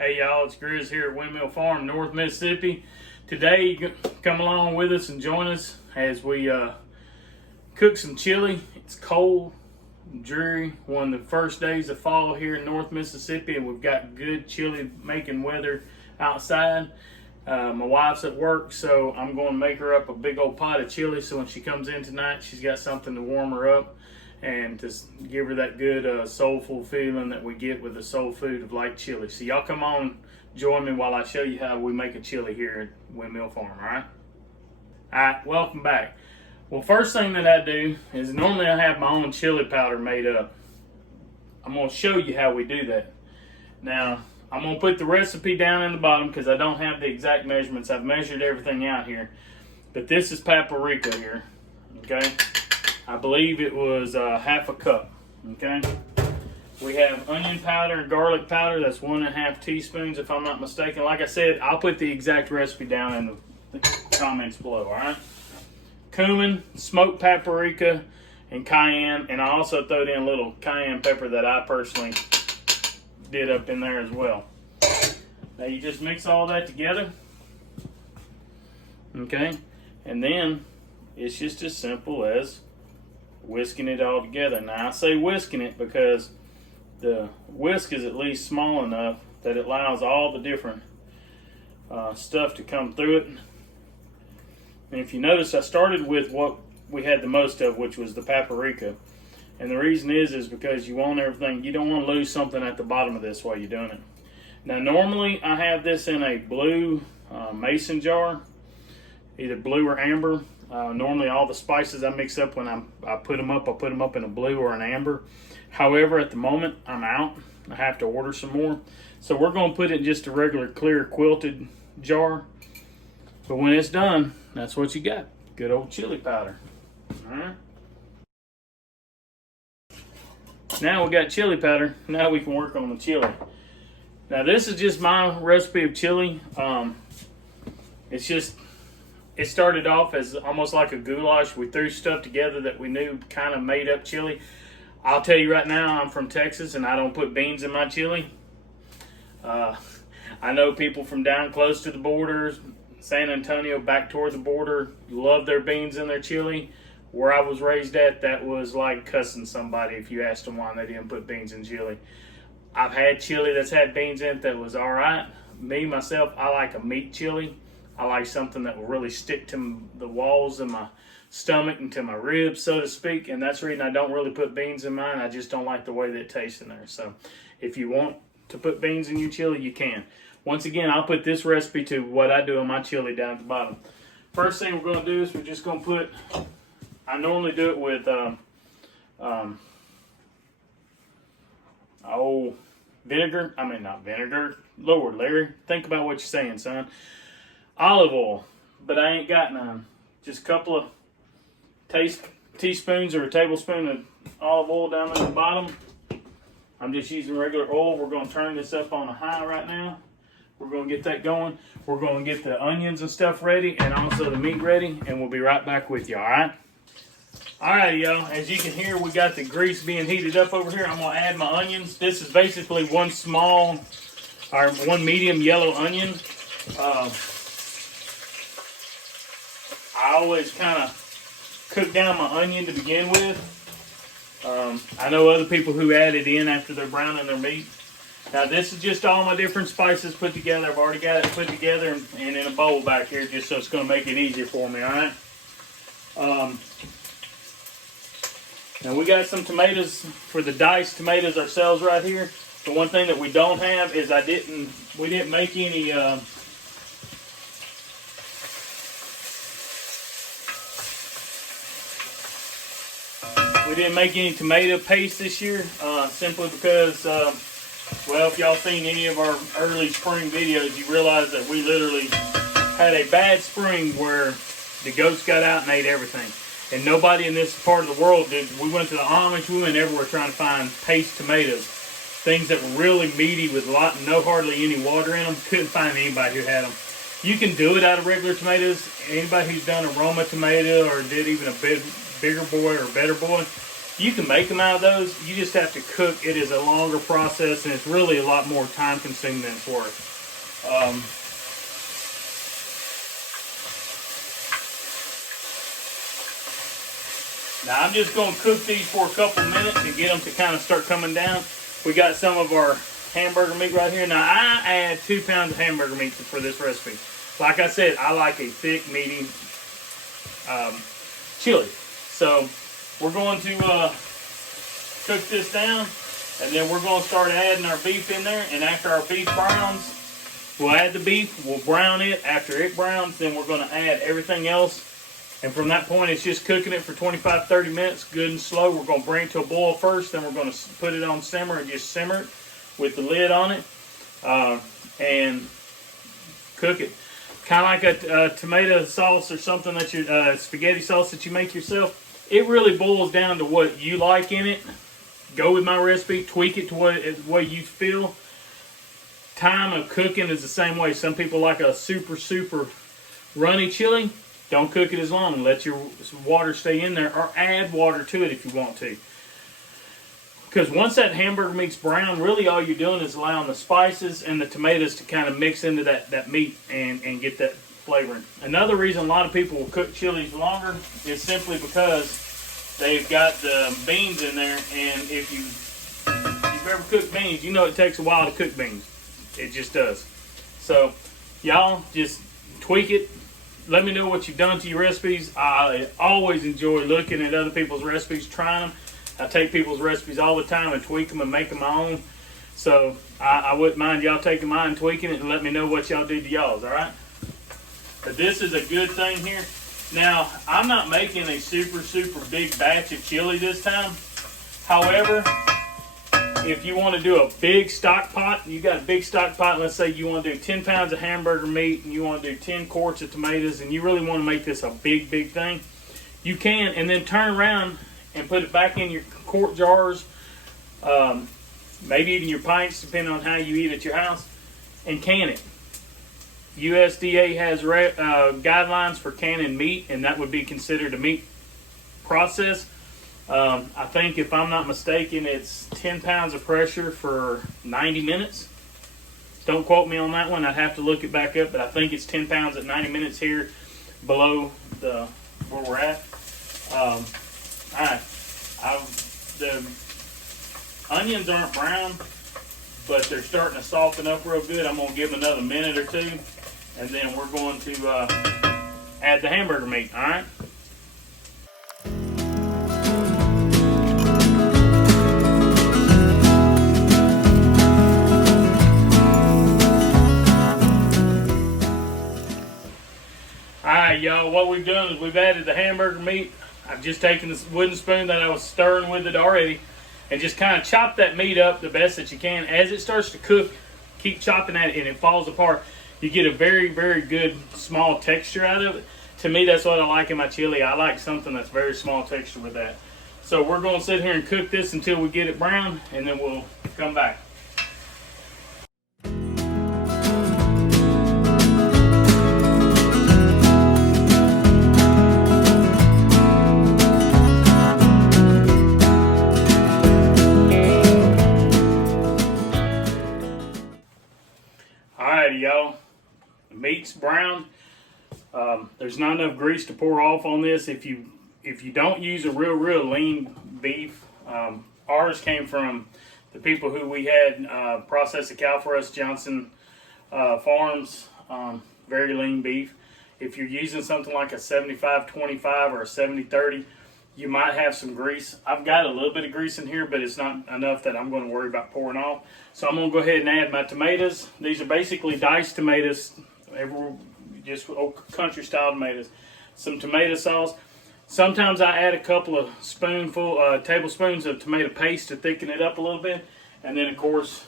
Hey y'all, it's Grizz here at Windmill Farm, North Mississippi. Today, you can come along with us and join us as we cook some chili. It's cold, dreary, one of the first days of fall here in North Mississippi, and we've got good chili making weather outside. My wife's at work, so I'm going to make her up a big old pot of chili so when she comes in tonight, she's got something to warm her up and just give her that good soulful feeling that we get with the soul food of light chili. So y'all come on, join me while I show you how we make a chili here at Windmill Farm, alright? Alright, welcome back. Well, first thing that I do is normally I have my own chili powder made up. I'm going to show you how we do that. Now, I'm going to put the recipe down in the bottom because I don't have the exact measurements. I've measured everything out here. But this is paprika here, okay? I believe it was half a cup, okay? We have onion powder and garlic powder. That's 1.5 teaspoons if I'm not mistaken. Like I said, I'll put the exact recipe down in the comments below, all right? Cumin, smoked paprika, and cayenne. And I also throw in a little cayenne pepper that I personally did up in there as well. Now you just mix all that together, okay? And then it's just as simple as whisking it all together. Now I say whisking it because the whisk is at least small enough that it allows all the different stuff to come through it. And if you notice, I started with what we had the most of, which was the paprika. And the reason is because you want everything, you don't want to lose something at the bottom of this while you're doing it. Now normally I have this in a blue mason jar, either blue or amber. Normally all the spices I mix up when I put them up, I'll put them up in a blue or an amber. However, at the moment, I'm out. I have to order some more. So we're going to put it in just a regular clear quilted jar. But when it's done, that's what you got. Good old chili powder. All right. Now we got chili powder. Now we can work on the chili. Now this is just my recipe of chili. It started off as almost like a goulash. We threw stuff together that we knew kind of made up chili. I'll tell you right now, I'm from Texas and I don't put beans in my chili. I know people from down close to the border, San Antonio back toward the border, love their beans in their chili. Where I was raised at, that was like cussing somebody if you asked them why they didn't put beans in chili. I've had chili that's had beans in it that was all right. Me, myself, I like a meat chili. I like something that will really stick to the walls of my stomach and to my ribs, so to speak. And that's the reason I don't really put beans in mine. I just don't like the way that it tastes in there. So if you want to put beans in your chili, you can. Once again, I'll put this recipe to what I do in my chili down at the bottom. First thing we're going to do is we're just going to put, I normally do it with vinegar. I mean, not vinegar. Lord, Larry, think about what you're saying, son. Olive oil, but I ain't got none. Just a couple of teaspoons or a tablespoon of olive oil down at the bottom. I'm just using regular oil. We're going to turn this up on a high right now. We're going to get that going. We're going to get the onions and stuff ready and also the meat ready, and we'll be right back with you, all right? All right, y'all. As you can hear, we got the grease being heated up over here. I'm going to add my onions. This is basically one medium yellow onion. I always kind of cook down my onion to begin with. I know other people who add it in after they're browning their meat. Now this is just all my different spices put together. I've already got it put together and in a bowl back here just so it's going to make it easier for me, alright? Now we got some tomatoes for the diced tomatoes ourselves right here. The one thing that we don't have is we didn't make any tomato paste this year, simply because, well, if y'all seen any of our early spring videos, you realize that we literally had a bad spring where the goats got out and ate everything. And nobody in this part of the world did. We went to the Amish, we went everywhere trying to find paste tomatoes. Things that were really meaty with hardly any water in them. Couldn't find anybody who had them. You can do it out of regular tomatoes. Anybody who's done a Roma tomato or did even a bigger boy or better boy, You can make them out of those. You just have to cook. It is a longer process, and it's really a lot more time consuming than it's worth. Now I'm just going to cook these for a couple minutes and get them to kind of start coming down. We got some of our hamburger meat right here. Now I add 2 pounds of hamburger meat for this recipe. Like I said, I like a thick, meaty chili. So we're going to cook this down, and then we're going to start adding our beef in there. And after our beef browns, we'll add the beef, we'll brown it. After it browns, then we're going to add everything else. And from that point, it's just cooking it for 25-30 minutes, good and slow. We're going to bring it to a boil first, then we're going to put it on simmer and just simmer it with the lid on it, and cook it. Kind of like a tomato sauce or something that you spaghetti sauce that you make yourself. It really boils down to what you like in it. Go with my recipe, tweak it to what way you feel. Time of cooking is the same way. Some people like a super runny chili. Don't cook it as long. Let your water stay in there, or add water to it if you want to. Because once that hamburger meat's brown, really all you're doing is allowing the spices and the tomatoes to kind of mix into that meat and get that flavoring. Another reason a lot of people will cook chilies longer is simply because they've got the beans in there, and if you've ever cooked beans, you know it takes a while to cook beans. It just does. So y'all just tweak it. Let me know what you've done to your recipes. I always enjoy looking at other people's recipes, trying them. I take people's recipes all the time and tweak them and make them my own. So I wouldn't mind y'all taking mine and tweaking it, and let me know what y'all do to y'all's, all right? But this is a good thing here. Now, I'm not making a super big batch of chili this time. However, if you want to do a big stock pot, you got a big stock pot, let's say you want to do 10 pounds of hamburger meat and you want to do 10 quarts of tomatoes, and you really want to make this a big thing, you can, and then turn around and put it back in your quart jars, maybe even your pints, depending on how you eat at your house, and can it. USDA has guidelines for canning meat, and that would be considered a meat process. I think, if I'm not mistaken, it's 10 pounds of pressure for 90 minutes. Don't quote me on that one. I'd have to look it back up, but I think it's 10 pounds at 90 minutes here below where we're at. Alright, the onions aren't brown, but they're starting to soften up real good. I'm going to give them another minute or two, and then we're going to add the hamburger meat, alright? Alright, y'all, what we've done is we've added the hamburger meat. I've just taken this wooden spoon that I was stirring with it already and just kind of chop that meat up the best that you can. As it starts to cook, keep chopping at it and it falls apart. You get a very good small texture out of it. To me, that's what I like in my chili. I like something that's very small texture with that. So we're going to sit here and cook this until we get it brown, and then we'll come back. Y'all, the meat's brown. There's not enough grease to pour off on this. If you don't use a real lean beef, ours came from the people who we had process the cow for us, Johnson Farms, very lean beef. If you're using something like a 75-25 or a 70-30, you might have some grease. I've got a little bit of grease in here, but it's not enough that I'm going to worry about pouring off. So I'm going to go ahead and add my tomatoes. These are basically diced tomatoes, just old country style tomatoes. Some tomato sauce. Sometimes I add a couple of tablespoons of tomato paste to thicken it up a little bit. And then, of course,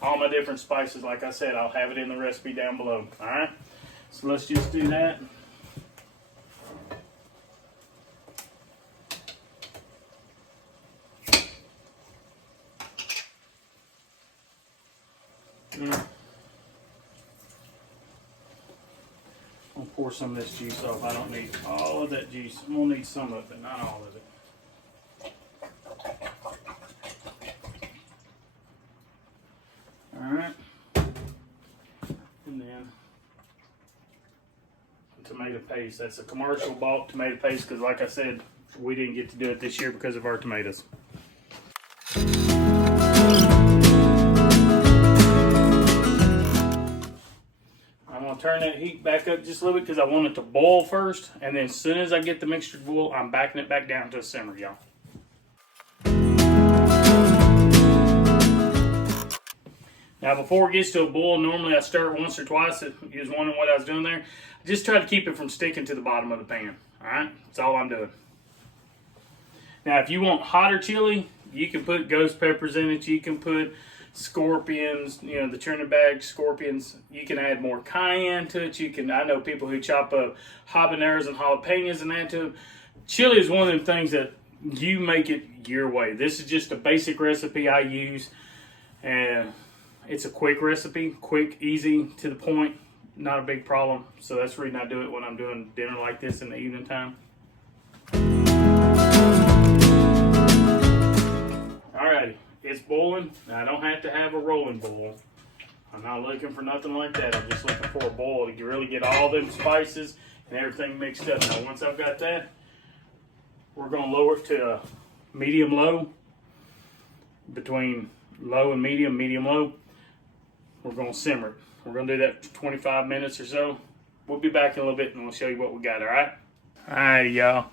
all my different spices. Like I said, I'll have it in the recipe down below. All right, so let's just do that. I'll pour some of this juice off. I don't need all of that juice. I'm going to need some of it, but not all of it. tomato paste. That's a commercial bought tomato paste because, like I said, we didn't get to do it this year because of our tomatoes. I'm going to turn that heat back up just a little bit because I want it to boil first. And then as soon as I get the mixture to boil, I'm backing it back down to a simmer, y'all. Now, before it gets to a boil, normally I stir it once or twice. If you was wondering what I was doing there, I just try to keep it from sticking to the bottom of the pan. All right, that's all I'm doing. Now, if you want hotter chili, you can put ghost peppers in it. You can put scorpions, you know, the Trinidad scorpions. You can add more cayenne to it. I know people who chop up habaneros and jalapenos and add to it. Chili is one of them things that you make it your way. This is just a basic recipe I use, and it's a quick recipe, quick, easy, to the point, not a big problem. So that's the reason I do it when I'm doing dinner like this in the evening time. Alrighty, it's boiling. Now, I don't have to have a rolling boil. I'm not looking for nothing like that. I'm just looking for a boil to really get all them spices and everything mixed up. Now, once I've got that, we're going to lower it to medium-low, between low and medium, medium-low. We're going to simmer it. We're going to do that for 25 minutes or so. We'll be back in a little bit and we'll show you what we got, all right? All right, y'all.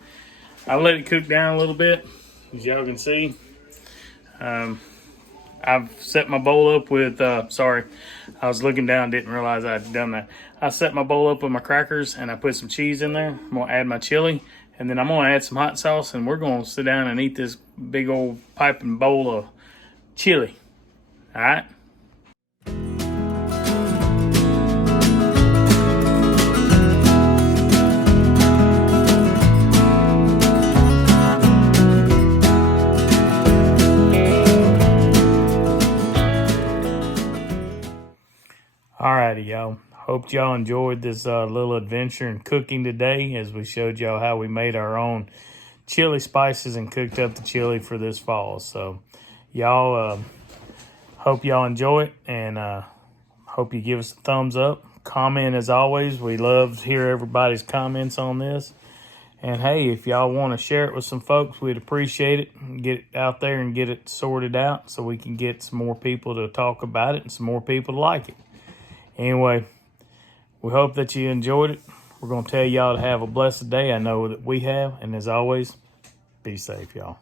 I let it cook down a little bit, as y'all can see. I've set my bowl up with, sorry, I was looking down, didn't realize I'd done that. I set my bowl up with my crackers and I put some cheese in there. I'm going to add my chili and then I'm going to add some hot sauce and we're going to sit down and eat this big old piping bowl of chili, all right? Alrighty, y'all. Hope y'all enjoyed this little adventure in cooking today as we showed y'all how we made our own chili spices and cooked up the chili for this fall. So y'all, hope y'all enjoy it and hope you give us a thumbs up. Comment as always. We love to hear everybody's comments on this. And hey, if y'all want to share it with some folks, we'd appreciate it. Get it out there and get it sorted out so we can get some more people to talk about it and some more people to like it. Anyway, we hope that you enjoyed it. We're going to tell y'all to have a blessed day. I know that we have. And as always, be safe, y'all.